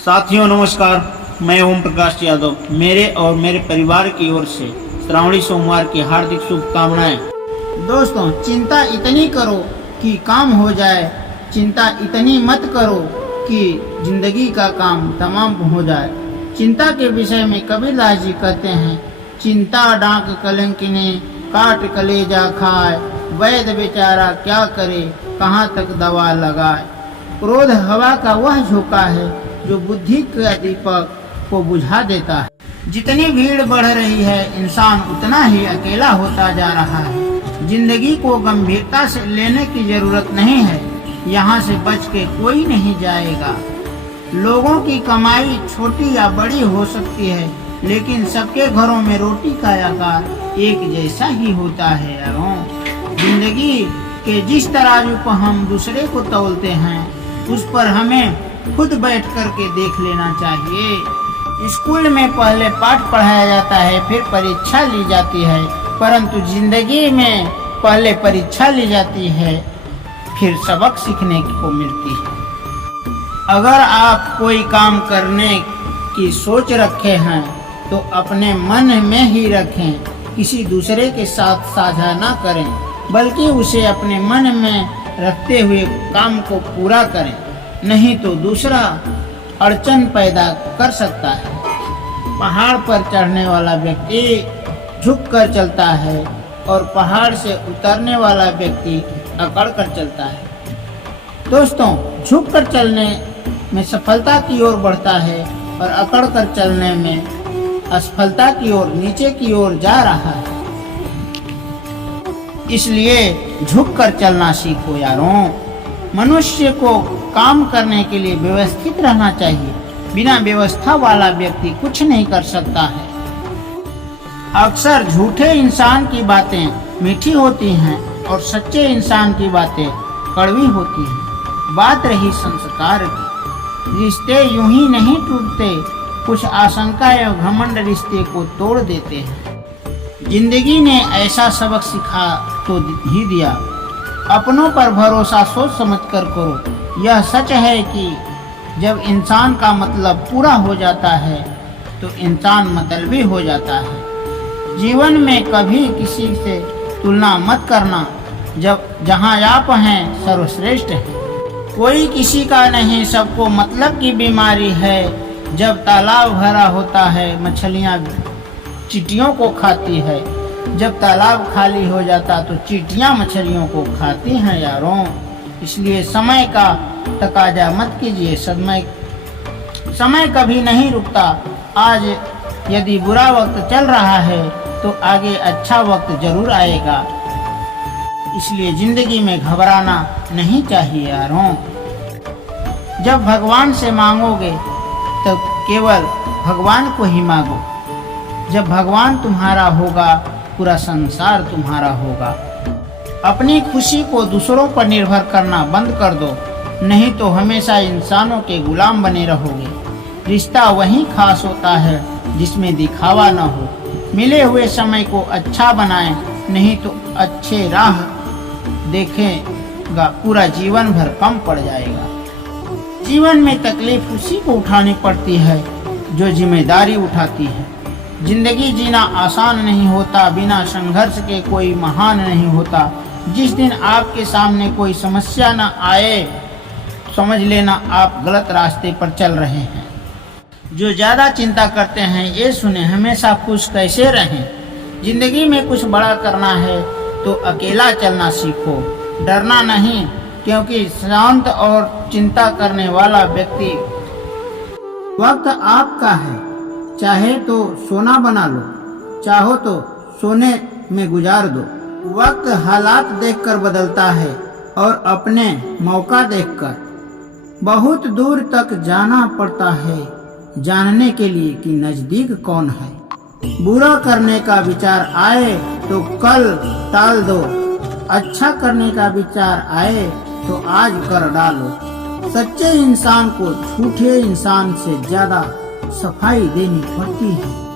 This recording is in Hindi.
साथियों नमस्कार, मैं ओम प्रकाश यादव। मेरे और मेरे परिवार की ओर से श्रावणी सोमवार की हार्दिक शुभकामनाएं। दोस्तों, चिंता इतनी करो कि काम हो जाए, चिंता इतनी मत करो कि जिंदगी का काम तमाम हो जाए। चिंता के विषय में कबीरदास जी कहते हैं, चिंता डांक कलंकिनी काट कलेजा खाए, वैद्य बेचारा क्या करे कहाँ तक दवा लगाए। क्रोध हवा का वह झोंका है जो बुद्धि का दीपक को बुझा देता है। जितनी भीड़ बढ़ रही है, इंसान उतना ही अकेला होता जा रहा है। जिंदगी को गंभीरता से लेने की जरूरत नहीं है, यहाँ से बच के कोई नहीं जाएगा। लोगों की कमाई छोटी या बड़ी हो सकती है, लेकिन सबके घरों में रोटी का आकार एक जैसा ही होता है यारों। जिंदगी के जिस तराजू पर हम दूसरे को तौलते हैं, उस पर हमें खुद बैठ करके देख लेना चाहिए। स्कूल में पहले पाठ पढ़ाया जाता है, फिर परीक्षा ली जाती है, परंतु जिंदगी में पहले परीक्षा ली जाती है, फिर सबक सीखने को मिलती है। अगर आप कोई काम करने की सोच रखे हैं तो अपने मन में ही रखें, किसी दूसरे के साथ साझा ना करें, बल्कि उसे अपने मन में रखते हुए काम को पूरा करें, नहीं तो दूसरा अड़चन पैदा कर सकता है। पहाड़ पर चढ़ने वाला व्यक्ति झुक कर चलता है और पहाड़ से उतरने वाला व्यक्ति अकड़ कर चलता है। दोस्तों, झुक कर चलने में सफलता की ओर बढ़ता है और अकड़ कर चलने में असफलता की ओर, नीचे की ओर जा रहा है। इसलिए झुक कर चलना सीखो यारों। मनुष्य को काम करने के लिए व्यवस्थित रहना चाहिए। बिना व्यवस्था वाला व्यक्ति कुछ नहीं कर सकता है। अक्सर झूठे इंसान की बातें मीठी होती हैं और सच्चे इंसान की बातें कड़वी होती हैं। बात रही संस्कार की, रिश्ते यूं ही नहीं टूटते, कुछ आशंका एवं घमंड रिश्ते को तोड़ देते हैं। जिंदगी ने ऐसा सबक सिखा तो ही दिया, अपनों पर भरोसा सोच समझ कर करो। यह सच है कि जब इंसान का मतलब पूरा हो जाता है तो इंसान मतलबी हो जाता है। जीवन में कभी किसी से तुलना मत करना, जहाँ आप हैं सर्वश्रेष्ठ है। कोई किसी का नहीं, सबको मतलब की बीमारी है। जब तालाब भरा होता है, मछलियाँ चींटियों को खाती है। जब तालाब खाली हो जाता तो चींटियां मछलियों को खाती हैं यारों। इसलिए समय का तकाजा मत कीजिए, समय कभी नहीं रुकता। आज यदि बुरा वक्त चल रहा है तो आगे अच्छा वक्त जरूर आएगा। इसलिए जिंदगी में घबराना नहीं चाहिए यारों। जब भगवान से मांगोगे तो केवल भगवान को ही मांगो। जब भगवान तुम्हारा होगा, पूरा संसार तुम्हारा होगा। अपनी खुशी को दूसरों पर निर्भर करना बंद कर दो, नहीं तो हमेशा इंसानों के गुलाम बने रहोगे। रिश्ता वही खास होता है जिसमें दिखावा न हो। मिले हुए समय को अच्छा बनाएं, नहीं तो अच्छे राह देखेगा पूरा जीवन भर कम पड़ जाएगा। जीवन में तकलीफ उसी को उठानी पड़ती है जो जिम्मेदारी उठाती है। जिंदगी जीना आसान नहीं होता, बिना संघर्ष के कोई महान नहीं होता। जिस दिन आपके सामने कोई समस्या न आए, समझ लेना आप गलत रास्ते पर चल रहे हैं। जो ज़्यादा चिंता करते हैं, ये सुने, हमेशा खुश कैसे रहें। जिंदगी में कुछ बड़ा करना है तो अकेला चलना सीखो, डरना नहीं, क्योंकि शांत और चिंता करने वाला व्यक्ति। वक्त आपका है, चाहे तो सोना बना लो, चाहो तो सोने में गुजार दो। वक्त हालात देखकर बदलता है और अपने मौका देखकर। बहुत दूर तक जाना पड़ता है जानने के लिए कि नजदीक कौन है। बुरा करने का विचार आए तो कल टाल दो, अच्छा करने का विचार आए तो आज कर डालो। सच्चे इंसान को झूठे इंसान से ज्यादा सफाई देनी पड़ती है।